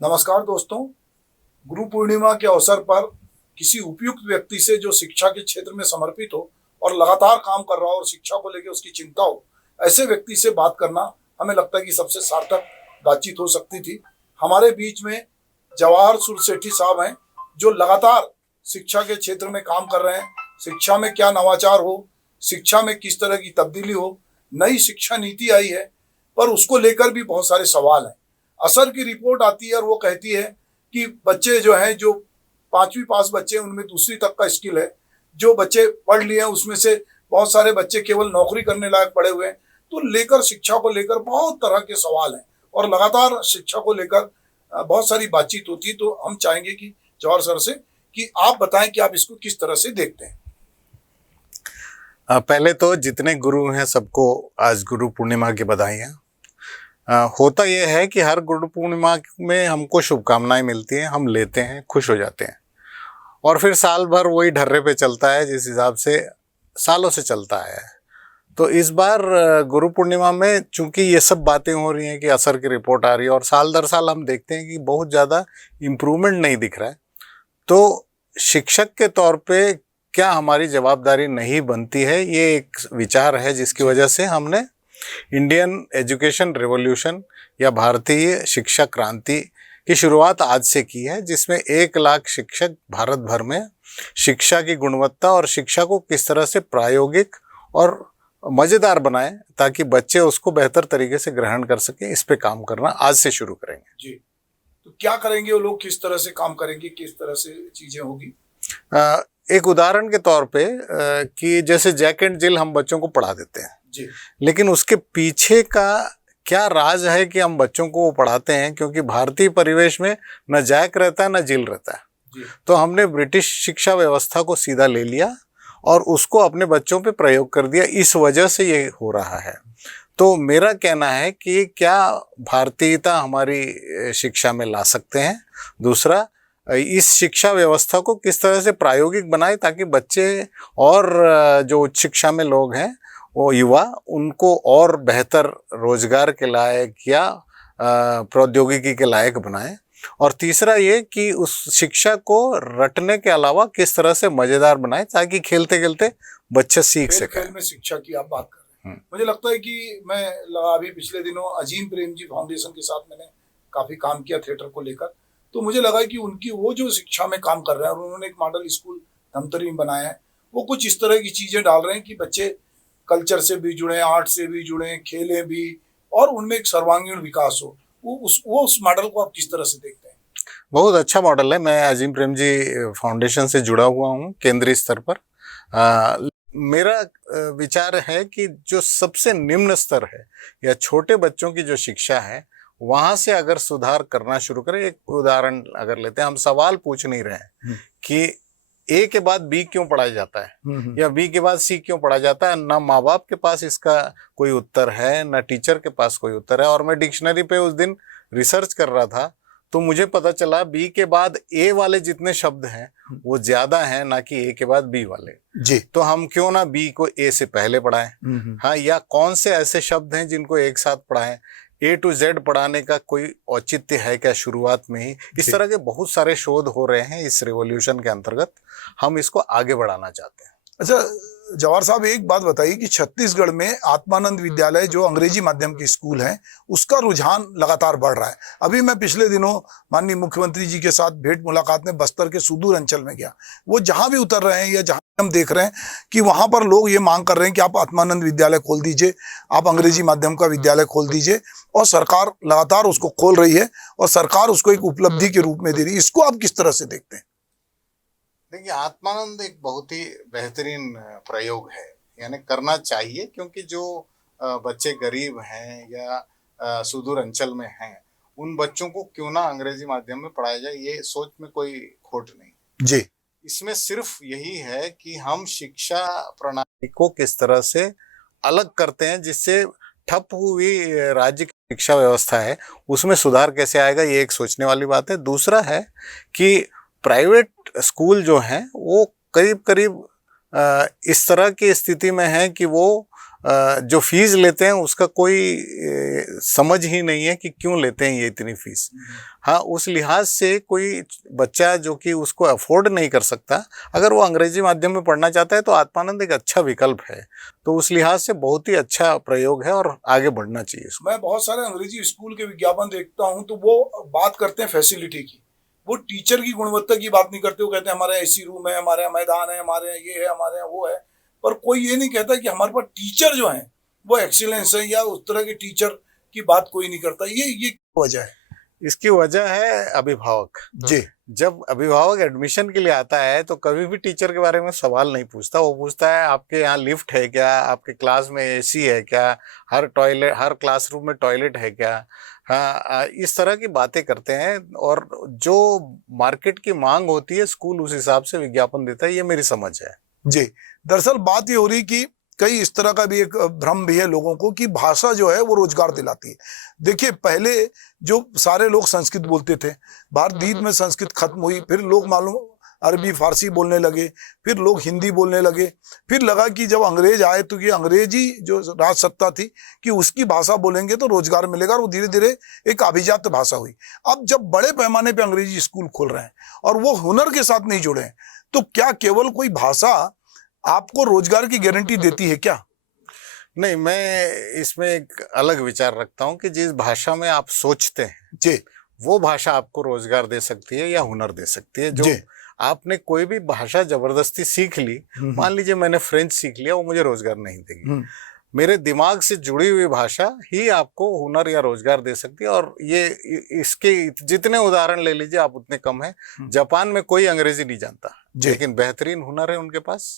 नमस्कार दोस्तों। गुरु पूर्णिमा के अवसर पर किसी उपयुक्त व्यक्ति से जो शिक्षा के क्षेत्र में समर्पित हो और लगातार काम कर रहा हो और शिक्षा को लेकर उसकी चिंता हो, ऐसे व्यक्ति से बात करना हमें लगता है कि सबसे सार्थक बातचीत हो सकती थी। हमारे बीच में जवाहर सुरसेठी साहब हैं, जो लगातार शिक्षा के क्षेत्र में काम कर रहे हैं। शिक्षा में क्या नवाचार हो, शिक्षा में किस तरह की तब्दीली हो, नई शिक्षा नीति आई है, पर उसको लेकर भी बहुत सारे सवाल हैं। असर की रिपोर्ट आती है और वो कहती है कि बच्चे जो हैं, जो 5वीं पास बच्चे हैं, उनमें दूसरी तक का स्किल है। जो बच्चे पढ़ लिए हैं उसमें से बहुत सारे बच्चे केवल नौकरी करने लायक पड़े हुए हैं। तो लेकर शिक्षा को लेकर बहुत तरह के सवाल हैं और लगातार शिक्षा को लेकर बहुत सारी बातचीत होती है। तो हम चाहेंगे कि जवाहर सर से कि आप बताएं कि आप इसको किस तरह से देखते हैं। पहले तो जितने गुरु हैं सबको आज गुरु पूर्णिमा की बधाइयाँ। होता यह है कि हर गुरु पूर्णिमा में हमको शुभकामनाएं मिलती हैं, हम लेते हैं, खुश हो जाते हैं और फिर साल भर वही ढर्रे पे चलता है जिस हिसाब से सालों से चलता है। तो इस बार गुरु पूर्णिमा में चूंकि ये सब बातें हो रही हैं कि असर की रिपोर्ट आ रही है और साल दर साल हम देखते हैं कि बहुत ज़्यादा इम्प्रूवमेंट नहीं दिख रहा है, तो शिक्षक के तौर पे क्या हमारी जवाबदारी नहीं बनती है, ये एक विचार है जिसकी वजह से हमने इंडियन एजुकेशन रिवॉल्यूशन या भारतीय शिक्षा क्रांति की शुरुआत आज से की है, जिसमें 1 लाख शिक्षक भारत भर में शिक्षा की गुणवत्ता और शिक्षा को किस तरह से प्रायोगिक और मज़ेदार बनाएं ताकि बच्चे उसको बेहतर तरीके से ग्रहण कर सकें। इस पे काम करना आज से शुरू करेंगे जी, तो क्या करेंगे वो लोग, किस तरह से काम करेंगे, किस तरह से चीजें होगी? एक उदाहरण के तौर पे कि जैसे जैक एंड जिल हम बच्चों को पढ़ा देते हैं जी, लेकिन उसके पीछे का क्या राज है कि हम बच्चों को वो पढ़ाते हैं, क्योंकि भारतीय परिवेश में न जैक रहता है न जिल रहता है। जी, तो हमने ब्रिटिश शिक्षा व्यवस्था को सीधा ले लिया और उसको अपने बच्चों पे प्रयोग कर दिया, इस वजह से ये हो रहा है। तो मेरा कहना है कि क्या भारतीयता हमारी शिक्षा में ला सकते हैं। दूसरा, इस शिक्षा व्यवस्था को किस तरह से प्रायोगिक बनाए ताकि बच्चे और जो उच्च शिक्षा में लोग हैं, वो युवा, उनको और बेहतर रोजगार के लायक या प्रौद्योगिकी के लायक बनाए। और तीसरा ये कि उस शिक्षा को रटने के अलावा किस तरह से मजेदार बनाए ताकि खेलते खेलते बच्चे सीख सके। खेल में शिक्षा की आप बात कर रहे हैं। मुझे लगता है कि मैं अभी पिछले दिनों अजीम प्रेमजी फाउंडेशन के साथ मैंने काफी काम किया थिएटर को लेकर। तो मुझे लगा कि उनकी वो जो शिक्षा में काम कर रहे हैं और उन्होंने एक मॉडल स्कूल धमतरी में बनाया है, वो कुछ इस तरह की चीजें डाल रहे हैं कि बच्चे कल्चर से भी जुड़े, आर्ट से भी जुड़े, खेलें भी और उनमें एक सर्वांगीण विकास हो। वो उस मॉडल को आप किस तरह से देखते हैं? बहुत अच्छा मॉडल है। मैं अजीम प्रेमजी फाउंडेशन से जुड़ा हुआ हूँ केंद्रीय स्तर पर। मेरा विचार है कि जो सबसे निम्न स्तर है या छोटे बच्चों की जो शिक्षा है, वहां से अगर सुधार करना शुरू करें। एक उदाहरण अगर लेते हैं, हम सवाल पूछ नहीं रहे हैं कि ए के बाद बी क्यों पढ़ाया जाता है या बी के बाद सी क्यों पढ़ा जाता है। ना माँ बाप के पास इसका कोई उत्तर है, ना टीचर के पास कोई उत्तर है। और मैं डिक्शनरी पे उस दिन रिसर्च कर रहा था तो मुझे पता चला बी के बाद ए वाले जितने शब्द हैं वो ज्यादा हैं ना कि ए के बाद बी वाले। जी, तो हम क्यों ना बी को ए से पहले पढ़ाएं। हाँ, या कौन से ऐसे शब्द हैं जिनको एक साथ पढ़ाएं। A to Z पढ़ाने का कोई औचित्य है क्या शुरुआत में ही? इस तरह के बहुत सारे शोध हो रहे हैं इस रिवॉल्यूशन के अंतर्गत। हम इसको आगे बढ़ाना चाहते हैं। अच्छा जवाहर साहब, एक बात बताइए कि छत्तीसगढ़ में आत्मानंद विद्यालय जो अंग्रेजी माध्यम की स्कूल है, उसका रुझान लगातार बढ़ रहा है। अभी मैं पिछले दिनों माननीय मुख्यमंत्री जी के साथ भेंट मुलाकात में बस्तर के सुदूर अंचल में गया। वो जहां भी उतर रहे हैं या जहां हम देख रहे हैं कि वहां पर लोग ये मांग कर रहे हैं कि आप आत्मानंद विद्यालय खोल दीजिए, आप अंग्रेजी माध्यम का विद्यालय खोल दीजिए, और सरकार लगातार उसको खोल रही है और सरकार उसको एक उपलब्धि के रूप में दे रही है। इसको आप किस तरह से देखते हैं? देखिए, आत्मानंद एक बहुत ही बेहतरीन प्रयोग है, यानी करना चाहिए, क्योंकि जो बच्चे गरीब हैं या सुदूर अंचल में हैं, उन बच्चों को क्यों ना अंग्रेजी माध्यम में पढ़ाया जाए, ये सोच में कोई खोट नहीं जी, इसमें सिर्फ यही है कि हम शिक्षा प्रणाली को किस तरह से अलग करते हैं, जिससे ठप हुई राज्य की शिक्षा व्यवस्था है उसमें सुधार कैसे आएगा, ये एक सोचने वाली बात है। दूसरा है कि प्राइवेट स्कूल जो हैं वो करीब करीब इस तरह की स्थिति में है कि वो जो फीस लेते हैं उसका कोई समझ ही नहीं है कि क्यों लेते हैं ये इतनी फीस। हाँ, उस लिहाज से कोई बच्चा जो कि उसको अफोर्ड नहीं कर सकता, अगर वो अंग्रेजी माध्यम में पढ़ना चाहता है तो आत्मानंद एक अच्छा विकल्प है। तो उस लिहाज से बहुत ही अच्छा प्रयोग है और आगे बढ़ना चाहिए इसको। मैं बहुत सारे अंग्रेजी स्कूल के विज्ञापन देखता हूँ तो वो बात करते हैं फैसिलिटी की, वो टीचर की गुणवत्ता की बात नहीं करते। वो कहते हैं हमारे एसी रूम है, हमारे यहाँ मैदान है, हमारे यहाँ ये है, हमारे यहाँ वो है, पर कोई ये नहीं कहता कि हमारे पास टीचर जो हैं वो एक्सीलेंस है, या उस तरह के टीचर की बात कोई नहीं करता। ये वजह है। इसकी वजह है अभिभावक जी। जब अभिभावक एडमिशन के लिए आता है तो कभी भी टीचर के बारे में सवाल नहीं पूछता। वो पूछता है आपके यहाँ लिफ्ट है क्या, आपके क्लास में एसी है क्या, हर क्लासरूम में टॉयलेट है क्या। हाँ, इस तरह की बातें करते हैं और जो मार्केट की मांग होती है स्कूल उस हिसाब से विज्ञापन देता है, ये मेरी समझ है। जी, दरअसल बात ये हो रही कि कई इस तरह का भी एक भ्रम भी है लोगों को कि भाषा जो है वो रोजगार दिलाती है। देखिए, पहले जो सारे लोग संस्कृत बोलते थे, भारत में संस्कृत खत्म हुई, फिर लोग मालूम अरबी फारसी बोलने लगे, फिर लोग हिंदी बोलने लगे, फिर लगा कि जब अंग्रेज आए तो ये अंग्रेजी जो राज सत्ता थी कि उसकी भाषा बोलेंगे तो रोजगार मिलेगा, और वो धीरे धीरे एक अभिजात भाषा हुई। अब जब बड़े पैमाने पे अंग्रेजी स्कूल खोल रहे हैं और वो हुनर के साथ नहीं जुड़े हैं, तो क्या केवल कोई भाषा आपको रोजगार की गारंटी देती है क्या? नहीं, मैं इसमें एक अलग विचार रखता हूँ कि जिस भाषा में आप सोचते हैं जी, वो भाषा आपको रोजगार दे सकती है या हुनर दे सकती है। जो जी। आपने कोई भी भाषा जबरदस्ती सीख ली, मान लीजिए मैंने फ्रेंच सीख लिया, वो मुझे रोजगार नहीं देगी। मेरे दिमाग से जुड़ी हुई भाषा ही आपको हुनर या रोजगार दे सकती है। और ये इसके जितने उदाहरण ले लीजिए आप उतने कम है। जापान में कोई अंग्रेजी नहीं जानता, लेकिन बेहतरीन हुनर है उनके पास।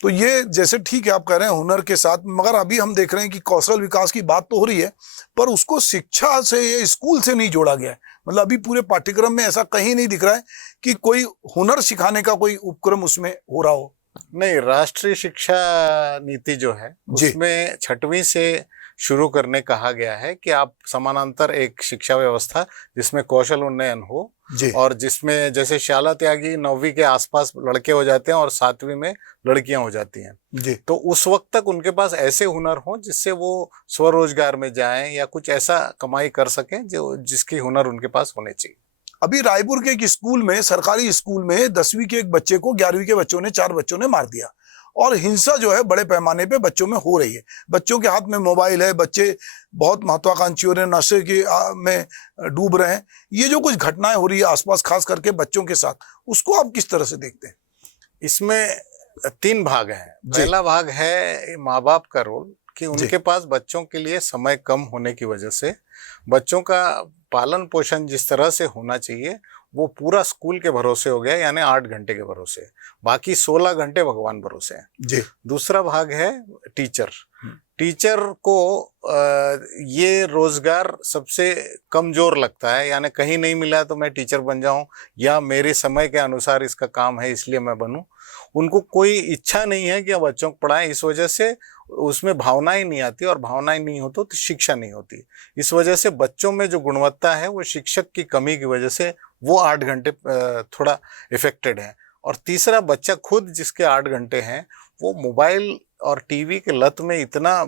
तो ये जैसे ठीक है आप कह रहे हैं हुनर के साथ, मगर अभी हम देख रहे हैं कि कौशल विकास की बात तो हो रही है, पर उसको शिक्षा से या स्कूल से नहीं जोड़ा गया है। मतलब अभी पूरे पाठ्यक्रम में ऐसा कहीं नहीं दिख रहा है कि कोई हुनर सिखाने का कोई उपक्रम उसमें हो रहा हो। नहीं, राष्ट्रीय शिक्षा नीति जो है उसमें 6वीं से शुरू करने कहा गया है कि आप समानांतर एक शिक्षा व्यवस्था जिसमें कौशल उन्नयन हो, और जिसमें जैसे शाला त्यागी 9वीं के आसपास लड़के हो जाते हैं और 7वीं में लड़कियां हो जाती हैं जी। तो उस वक्त तक उनके पास ऐसे हुनर हो जिससे वो स्वरोजगार में जाएं या कुछ ऐसा कमाई कर सकें जो जिसकी हुनर उनके पास होने चाहिए। अभी रायपुर के एक स्कूल में, सरकारी स्कूल में 10वीं के एक बच्चे को 11वीं के बच्चों ने 4 बच्चों ने मार दिया, और हिंसा जो है बड़े पैमाने पे बच्चों में हो रही है। बच्चों के हाथ में मोबाइल है, बच्चे बहुत महत्वाकांक्षी हो रहे हैं, नशे की में डूब रहे हैं। ये जो कुछ घटनाएं हो रही है आसपास, खास करके बच्चों के साथ, उसको आप किस तरह से देखते हैं? इसमें 3 भाग हैं। पहला भाग है माँ बाप का रोल, कि उनके पास बच्चों के लिए समय कम होने की वजह से बच्चों का पालन पोषण जिस तरह से होना चाहिए वो पूरा स्कूल के भरोसे हो गया, यानी 8 घंटे के भरोसे, बाकी 16 घंटे भगवान भरोसे हैं जी। दूसरा भाग है टीचर। टीचर को ये रोजगार सबसे कमजोर लगता है, यानी कहीं नहीं मिला तो मैं टीचर बन जाऊं, या मेरे समय के अनुसार इसका काम है इसलिए मैं बनूं। उनको कोई इच्छा नहीं है कि अब बच्चों को पढ़ाएं, इस वजह से उसमें भावनाएं नहीं आती, और भावनाएं नहीं हो तो शिक्षा नहीं होती। इस वजह से बच्चों में जो गुणवत्ता है वो शिक्षक की कमी की वजह से वो 8 घंटे थोड़ा इफेक्टेड है। और तीसरा, बच्चा खुद जिसके 8 घंटे हैं वो मोबाइल और टीवी के लत में इतना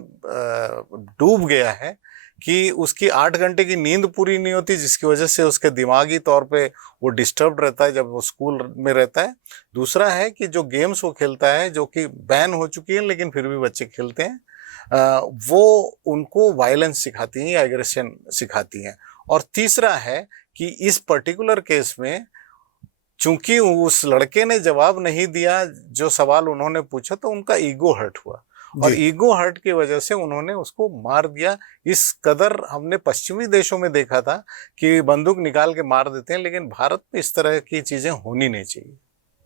डूब गया है कि उसकी 8 घंटे की नींद पूरी नहीं होती, जिसकी वजह से उसके दिमागी तौर पे वो डिस्टर्ब रहता है जब वो स्कूल में रहता है। दूसरा है कि जो गेम्स वो खेलता है, जो कि बैन हो चुकी है लेकिन फिर भी बच्चे खेलते हैं, वो उनको वायलेंस सिखाती हैं या एग्रेशन सिखाती हैं। और तीसरा है कि इस पर्टिकुलर केस में चूंकि उस लड़के ने जवाब नहीं दिया जो सवाल उन्होंने पूछा, तो उनका ईगो हर्ट हुआ, और ईगो हर्ट की वजह से उन्होंने उसको मार दिया। इस कदर हमने पश्चिमी देशों में देखा था कि बंदूक निकाल के मार देते हैं, लेकिन भारत में इस तरह की चीजें होनी नहीं चाहिए।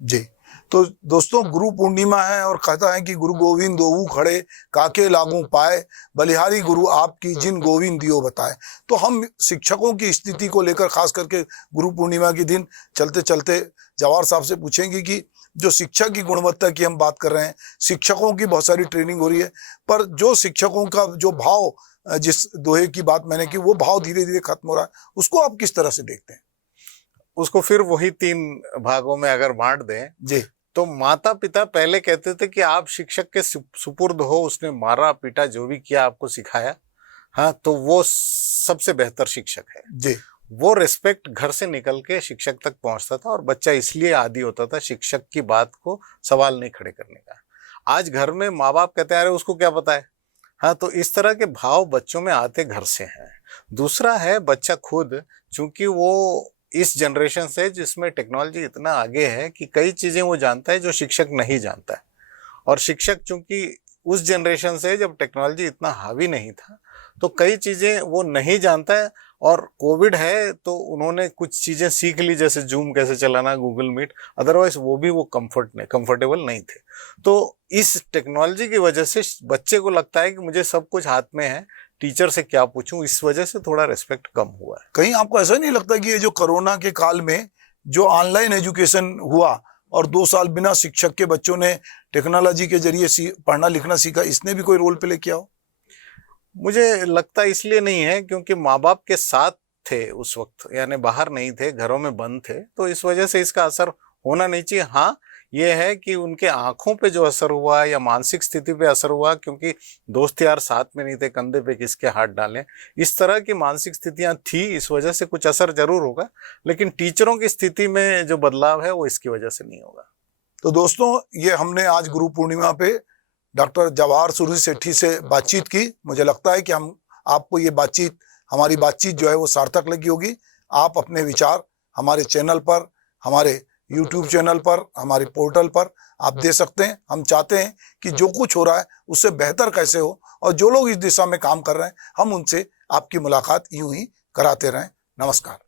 जी। तो दोस्तों, गुरु पूर्णिमा है और कहता है कि गुरु गोविंद दोऊ खड़े काके लागू पाए, बलिहारी गुरु आपकी जिन गोविंद दियो बताए। तो हम शिक्षकों की स्थिति को लेकर, खास करके गुरु पूर्णिमा के दिन, चलते चलते जवाहर साहब से पूछेंगे कि जो शिक्षा की गुणवत्ता की हम बात कर रहे हैं, शिक्षकों की बहुत सारी ट्रेनिंग हो रही है, पर जो शिक्षकों का जो भाव, जिस दोहे की बात मैंने की, वो भाव धीरे धीरे खत्म हो रहा है, उसको आप किस तरह से देखते हैं? उसको फिर वही 3 भागों में अगर बांट दें जी, तो माता पिता पहले कहते थे कि आप शिक्षक के सुपुर्द हो, उसने मारा पीटा जो भी किया आपको सिखाया, हाँ, तो वो सबसे बेहतर शिक्षक है जी। वो रिस्पेक्ट घर से निकल के शिक्षक तक पहुंचता था और बच्चा इसलिए आदी होता था शिक्षक की बात को सवाल नहीं खड़े करने का। आज घर में माँ बाप कहते हैं अरे उसको क्या पता है, हाँ, तो इस तरह के भाव बच्चों में आते घर से हैं। दूसरा है बच्चा खुद, चूंकि वो इस जनरेशन से जिसमें टेक्नोलॉजी इतना आगे है कि कई चीजें वो जानता है जो शिक्षक नहीं जानता है, और शिक्षक चूंकि उस जनरेशन से जब टेक्नोलॉजी इतना हावी नहीं था तो कई चीजें वो नहीं जानता है, और कोविड है तो उन्होंने कुछ चीजें सीख ली जैसे जूम कैसे चलाना, गूगल मीट, अदरवाइज वो भी वो कंफर्टेबल नहीं थे। तो इस टेक्नोलॉजी की वजह से बच्चे को लगता है कि मुझे सब कुछ हाथ में है, टीचर से क्या पूछूं, इस वजह से थोड़ा रिस्पेक्ट कम हुआ है। कहीं आपको ऐसा नहीं लगता कि ये जो कोरोना के काल में जो ऑनलाइन एजुकेशन हुआ और 2 साल बिना शिक्षक के बच्चों ने टेक्नोलॉजी के जरिए पढ़ना लिखना सीखा, इसने भी कोई रोल प्ले किया हो? मुझे लगता इसलिए नहीं है क्योंकि माँ बाप के साथ थे उस वक्त, यानी बाहर नहीं थे, घरों में बंद थे, तो इस वजह से इसका असर होना नहीं चाहिए। हाँ, ये है कि उनके आंखों पे जो असर हुआ या मानसिक स्थिति पे असर हुआ, क्योंकि दोस्त यार साथ में नहीं थे, कंधे पे किसके हाथ डालें, इस तरह की मानसिक स्थितियां थी, इस वजह से कुछ असर जरूर होगा, लेकिन टीचरों की स्थिति में जो बदलाव है वो इसकी वजह से नहीं होगा। तो दोस्तों, ये हमने आज गुरु पूर्णिमा पे डॉक्टर जवाहर सूरी सेठी से बातचीत की। मुझे लगता है कि आपको ये बातचीत, हमारी बातचीत जो है वो सार्थक लगी होगी। आप अपने विचार हमारे चैनल पर, हमारे YouTube चैनल पर, हमारे पोर्टल पर आप दे सकते हैं। हम चाहते हैं कि जो कुछ हो रहा है उससे बेहतर कैसे हो, और जो लोग इस दिशा में काम कर रहे हैं हम उनसे आपकी मुलाकात यूं ही कराते रहें। नमस्कार।